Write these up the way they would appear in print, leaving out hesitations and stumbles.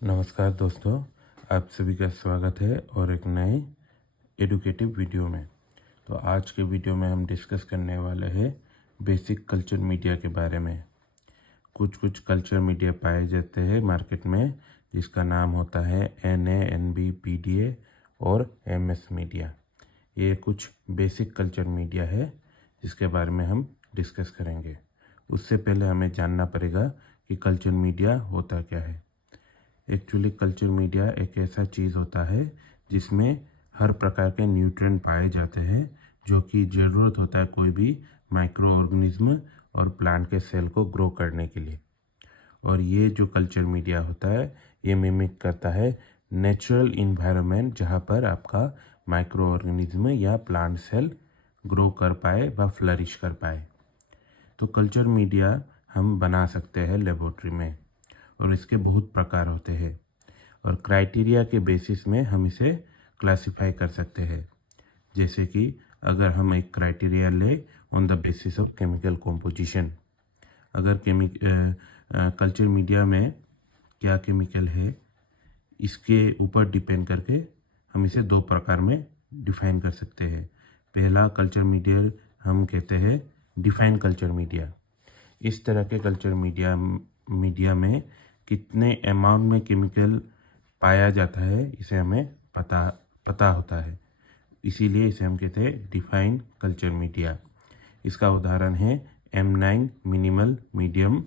नमस्कार दोस्तों, आप सभी का स्वागत है और एक नए एडुकेटिव वीडियो में। तो आज के वीडियो में हम डिस्कस करने वाले हैं बेसिक कल्चर मीडिया के बारे में। कुछ कल्चर मीडिया पाए जाते हैं मार्केट में, जिसका नाम होता है NA, NB, PDA और MS मीडिया। ये कुछ बेसिक कल्चर मीडिया है जिसके बारे में हम डिस्कस करेंगे। उससे पहले हमें जानना पड़ेगा कि कल्चर मीडिया होता क्या है। एक्चुअली कल्चर मीडिया एक ऐसा चीज़ होता है जिसमें हर प्रकार के न्यूट्रिएंट पाए जाते हैं जो कि ज़रूरत होता है कोई भी माइक्रो ऑर्गेनिज्म और प्लांट के सेल को ग्रो करने के लिए। और ये जो कल्चर मीडिया होता है ये मिमिक करता है नेचुरल इन्वायरमेंट जहाँ पर आपका माइक्रो ऑर्गेनिज्म या प्लांट सेल ग्रो कर पाए व फ्लरिश कर पाए। तो कल्चर मीडिया हम बना सकते हैं लेबोरेटरी में और इसके बहुत प्रकार होते हैं और क्राइटेरिया के बेसिस में हम इसे क्लासिफाई कर सकते हैं। जैसे कि अगर हम एक क्राइटेरिया ले on the basis of chemical composition, अगर कल्चर मीडिया में क्या केमिकल है इसके ऊपर डिपेंड करके हम इसे दो प्रकार में डिफाइन कर सकते हैं। पहला कल्चर मीडिया हम कहते हैं डिफाइन कल्चर मीडिया। इस तरह के कल्चर मीडिया में कितने अमाउंट में केमिकल पाया जाता है इसे हमें पता होता है, इसीलिए इसे हम कहते हैं डिफाइंड कल्चर मीडिया। इसका उदाहरण है M9 minimal medium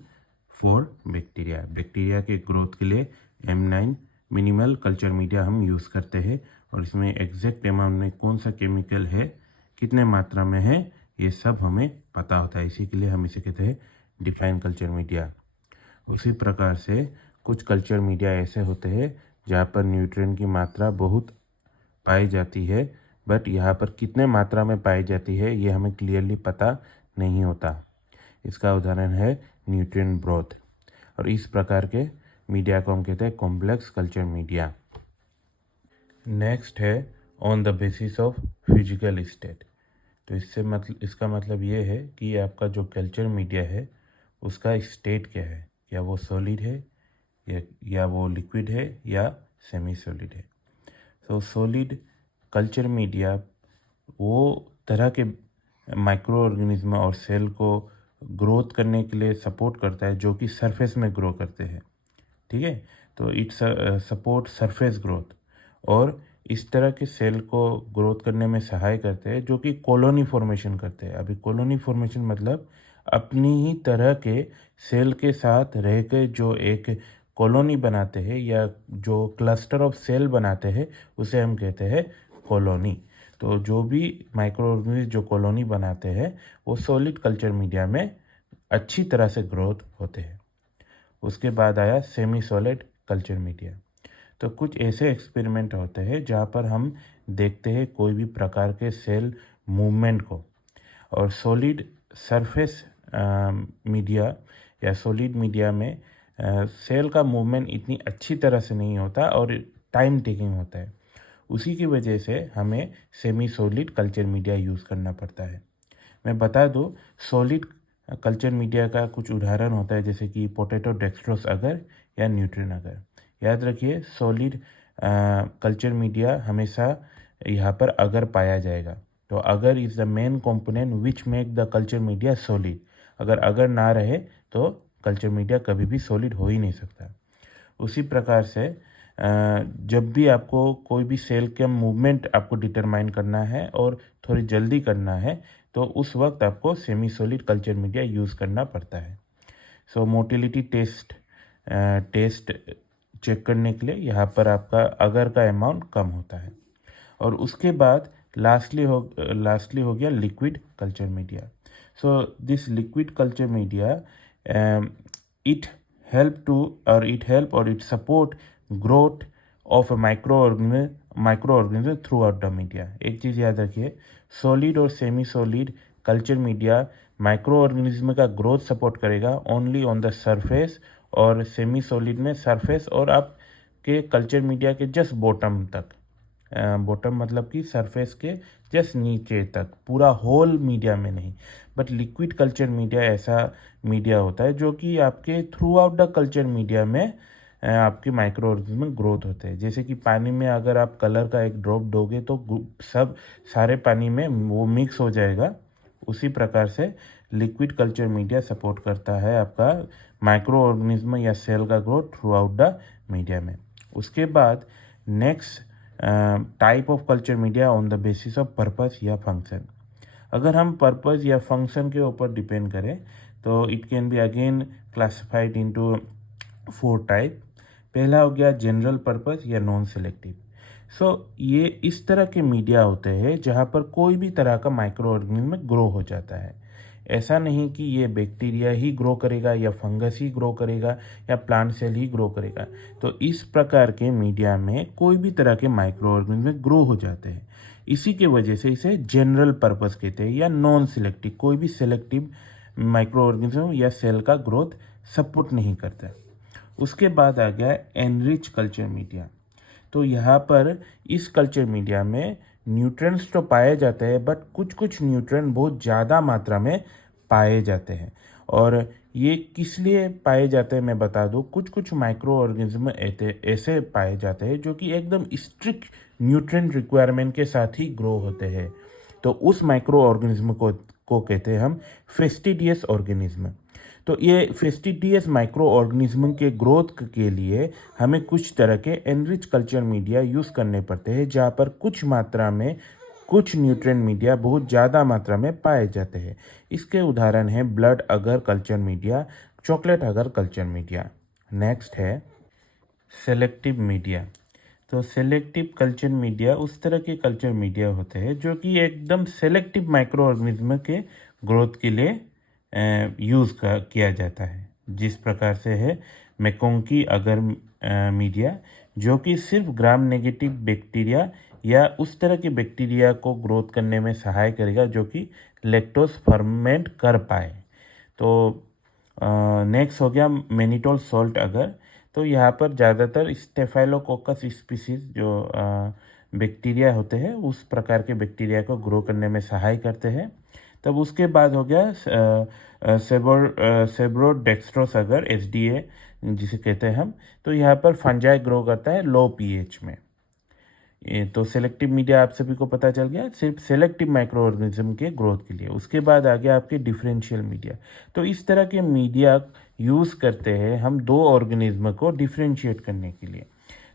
for bacteria के ग्रोथ के लिए M9 मिनिमल कल्चर मीडिया हम यूज़ करते हैं और इसमें एग्जैक्ट अमाउंट में कौन सा केमिकल है, कितने मात्रा में है, ये सब हमें पता होता है, इसी के लिए हम इसे कहते हैं डिफाइन कल्चर मीडिया। उसी प्रकार से कुछ कल्चर मीडिया ऐसे होते हैं जहाँ पर न्यूट्रिएंट की मात्रा बहुत पाई जाती है, बट यहाँ पर कितने मात्रा में पाई जाती है ये हमें क्लियरली पता नहीं होता। इसका उदाहरण है न्यूट्रिएंट ब्रोथ। और इस प्रकार के मीडिया को हम कहते हैं कॉम्प्लेक्स कल्चर मीडिया। नेक्स्ट है on the basis of physical state. तो इसका मतलब ये है कि आपका जो कल्चर मीडिया है उसका स्टेट क्या है, या वो सॉलिड है या वो लिक्विड है या सेमी सॉलिड है। तो सॉलिड कल्चर मीडिया वो तरह के माइक्रो ऑर्गेनिज्म और सेल को ग्रोथ करने के लिए सपोर्ट करता है जो कि सरफेस में ग्रो करते हैं, ठीक है। तो इट्स सपोर्ट सरफेस ग्रोथ और इस तरह के सेल को ग्रोथ करने में सहाय करते हैं जो कि कॉलोनी फॉर्मेशन करते हैं। अभी कॉलोनी फॉर्मेशन मतलब अपनी ही तरह के सेल के साथ रह के जो एक कॉलोनी बनाते हैं या जो क्लस्टर ऑफ सेल बनाते हैं उसे हम कहते हैं कॉलोनी। तो जो भी माइक्रो ऑर्गेनिज्म जो कॉलोनी बनाते हैं वो सॉलिड कल्चर मीडिया में अच्छी तरह से ग्रोथ होते हैं। उसके बाद आया सेमी सॉलिड कल्चर मीडिया। तो कुछ ऐसे एक्सपेरिमेंट होते हैं जहाँ पर हम देखते हैं कोई भी प्रकार के सेल मूवमेंट को, और सॉलिड सरफेस मीडिया या सॉलिड मीडिया में सेल का मूवमेंट इतनी अच्छी तरह से नहीं होता और टाइम टेकिंग होता है। उसी की वजह से हमें semi solid culture media use करना पड़ता है। मैं बता दूं, सॉलिड कल्चर मीडिया का कुछ उदाहरण होता है जैसे कि पोटैटो डेक्सट्रोस अगर या न्यूट्रिन अगर। याद रखिए सॉलिड कल्चर मीडिया हमेशा यहाँ पर अगर पाया जाएगा। तो अगर is the main component which make the culture media solid. अगर ना रहे तो कल्चर मीडिया कभी भी सॉलिड हो ही नहीं सकता। उसी प्रकार से जब भी आपको कोई भी सेल के मूवमेंट आपको डिटरमाइन करना है और थोड़ी जल्दी करना है तो उस वक्त आपको semi solid culture media use करना पड़ता है। सो मोटिलिटी टेस्ट चेक करने के लिए यहाँ पर आपका अगर का अमाउंट कम होता है। और उसके बाद लास्टली हो गया liquid culture media. So this liquid culture media it help or it support growth of a microorganism throughout the media। एक चीज़ याद रखिए, सॉलिड और semi solid culture media micro organism का ग्रोथ सपोर्ट करेगा ओनली ऑन द सरफेस, और semi solid में surface और आपके कल्चर मीडिया के जस्ट बॉटम तक। बॉटम मतलब कि सरफेस के जस्ट नीचे तक, पूरा होल मीडिया में नहीं। बट लिक्विड कल्चर मीडिया ऐसा मीडिया होता है जो कि आपके through out the culture media में आपके माइक्रो ऑर्गेनिज्म में ग्रोथ होते हैं। जैसे कि पानी में अगर आप कलर का एक ड्रॉप दोगे तो सब सारे पानी में वो मिक्स हो जाएगा। उसी प्रकार से लिक्विड कल्चर मीडिया सपोर्ट करता है आपका माइक्रो ऑर्गेनिज्म या सेल का growth through out the media में। उसके बाद next type of culture media on the basis of purpose या फंक्शन। अगर हम पर्पस या फंक्शन के ऊपर डिपेंड करें तो it can be again classified into 4 type. पहला हो गया जनरल पर्पस या नॉन सेलेक्टिव। ये इस तरह के मीडिया होते हैं जहाँ पर कोई भी तरह का माइक्रो ऑर्गेनिज्म ग्रो हो जाता है। ऐसा नहीं कि ये बैक्टीरिया ही ग्रो करेगा या फंगस ही ग्रो करेगा या प्लांट सेल ही ग्रो करेगा। तो इस प्रकार के मीडिया में कोई भी तरह के माइक्रो ऑर्गेनिज्म ग्रो हो जाते हैं। इसी के वजह से इसे जनरल पर्पस कहते हैं या नॉन सिलेक्टिव। कोई भी सिलेक्टिव माइक्रो ऑर्गेनिज्म या सेल का ग्रोथ सपोर्ट नहीं करता। उसके बाद आ गया एनरिच कल्चर मीडिया। तो यहाँ पर इस कल्चर मीडिया में न्यूट्रिएंट्स तो पाए जाते हैं बट कुछ कुछ न्यूट्रिएंट बहुत ज़्यादा मात्रा में पाए जाते हैं। और ये किस लिए पाए जाते हैं मैं बता दूँ। कुछ कुछ माइक्रो ऑर्गेनिज्म ऐसे पाए जाते हैं जो कि एकदम स्ट्रिक्ट न्यूट्रिएंट रिक्वायरमेंट के साथ ही ग्रो होते हैं। तो उस माइक्रो ऑर्गेनिज्म को कहते हैं हम फेस्टिडियस ऑर्गेनिज्म। तो ये फेस्टिडियस माइक्रो ऑर्गेनिज्म के ग्रोथ के लिए हमें कुछ तरह के एनरिच कल्चर मीडिया यूज़ करने पड़ते हैं जहाँ पर कुछ मात्रा में कुछ न्यूट्रिएंट मीडिया बहुत ज़्यादा मात्रा में पाए जाते हैं। इसके उदाहरण हैं ब्लड अगर कल्चर मीडिया, चॉकलेट अगर कल्चर मीडिया। नेक्स्ट है सेलेक्टिव मीडिया। तो सेलेक्टिव कल्चर मीडिया उस तरह के कल्चर मीडिया होते हैं जो कि एकदम सेलेक्टिव माइक्रो ऑर्गेनिज्म के ग्रोथ के लिए यूज़ किया जाता है। जिस प्रकार से है मैकोंकी अगर मीडिया जो कि सिर्फ ग्राम नेगेटिव बैक्टीरिया या उस तरह के बैक्टीरिया को ग्रोथ करने में सहाय करेगा जो कि लैक्टोज फर्मेंट कर पाए। तो नेक्स्ट हो गया मैनिटोल सॉल्ट अगर। तो यहाँ पर ज़्यादातर स्टेफाइलोकोकस स्पीसीज जो बैक्टीरिया होते हैं उस प्रकार के बैक्टीरिया को ग्रो करने में सहाय करते हैं। तब उसके बाद हो गया सेब्रोडेक्स्ट्रोस अगर SDA जिसे कहते हैं हम। तो यहाँ पर फंजाई ग्रो करता है लो pH में। तो सेलेक्टिव मीडिया आप सभी को पता चल गया सिर्फ सेलेक्टिव माइक्रो ऑर्गेनिज्म के ग्रोथ के लिए। उसके बाद आ गया आपके डिफरेंशियल मीडिया। तो इस तरह के मीडिया यूज़ करते हैं हम दो ऑर्गेनिज्म को डिफरेंशिएट करने के लिए।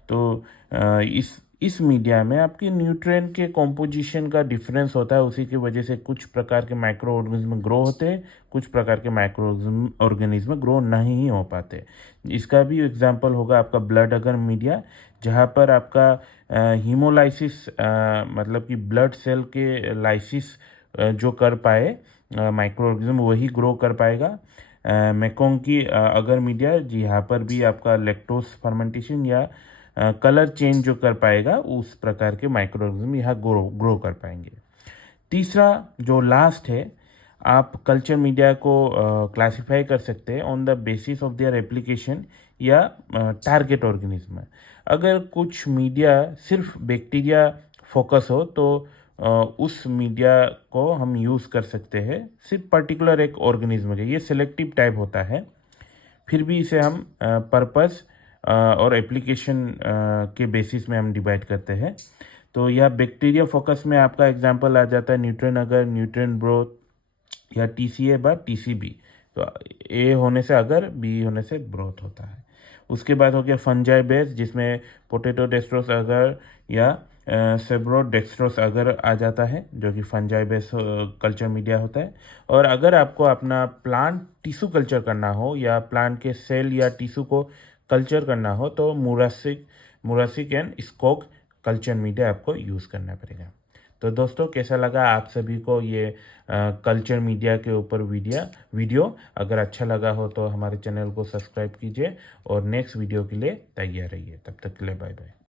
तो इस मीडिया में आपके न्यूट्रिएंट के कॉम्पोजिशन का डिफरेंस होता है। उसी की वजह से कुछ प्रकार के माइक्रो ऑर्गेनिज्म ग्रो होते हैं, कुछ प्रकार के माइक्रो ऑर्गेनिज्म ग्रो नहीं हो पाते। इसका भी एग्जांपल होगा आपका ब्लड अगर मीडिया जहाँ पर आपका हीमोलाइसिस मतलब कि ब्लड सेल के लाइसिस जो कर पाए माइक्रो ऑर्गेनिज्म वही ग्रो कर पाएगा। मैकोंकी अगर मीडिया जी यहाँ पर भी आपका लैक्टोज फर्मेंटेशन या कलर चेंज जो कर पाएगा उस प्रकार के माइक्रो ऑर्गेनिज्म यहाँ ग्रो कर पाएंगे। तीसरा जो लास्ट है आप कल्चर मीडिया को क्लासिफाई कर सकते हैं on the basis of their application या टारगेट ऑर्गेनिज्म। अगर कुछ मीडिया सिर्फ बैक्टीरिया फोकस हो तो उस मीडिया को हम यूज़ कर सकते हैं सिर्फ पर्टिकुलर एक ऑर्गेनिज्म के। ये सिलेक्टिव टाइप होता है, फिर भी इसे हम पर्पस और एप्लीकेशन के बेसिस में हम डिवाइड करते हैं। तो यह बैक्टीरिया फोकस में आपका एग्जांपल आ जाता है न्यूट्रिएंट अगर, न्यूट्रिएंट ग्रोथ या TCA/TCB। तो A होने से अगर, B होने से ग्रोथ होता है। उसके बाद हो गया फंजाई बेस जिसमें पोटैटोडेस्ट्रोस अगर या सेब्रोडेक्स्ट्रोस अगर आ जाता है जो कि फंजाई बेस कल्चर मीडिया होता है। और अगर आपको अपना प्लांट टिश्यू कल्चर करना हो या प्लांट के सेल या टिश्यू को कल्चर करना हो तो मुरासिक एंड स्कोक कल्चर मीडिया आपको यूज़ करना पड़ेगा। तो दोस्तों कैसा लगा आप सभी को ये कल्चर मीडिया के ऊपर वीडियो? अगर अच्छा लगा हो तो हमारे चैनल को सब्सक्राइब कीजिए और नेक्स्ट वीडियो के लिए तैयार रहिए। तब तक के लिए बाय बाय।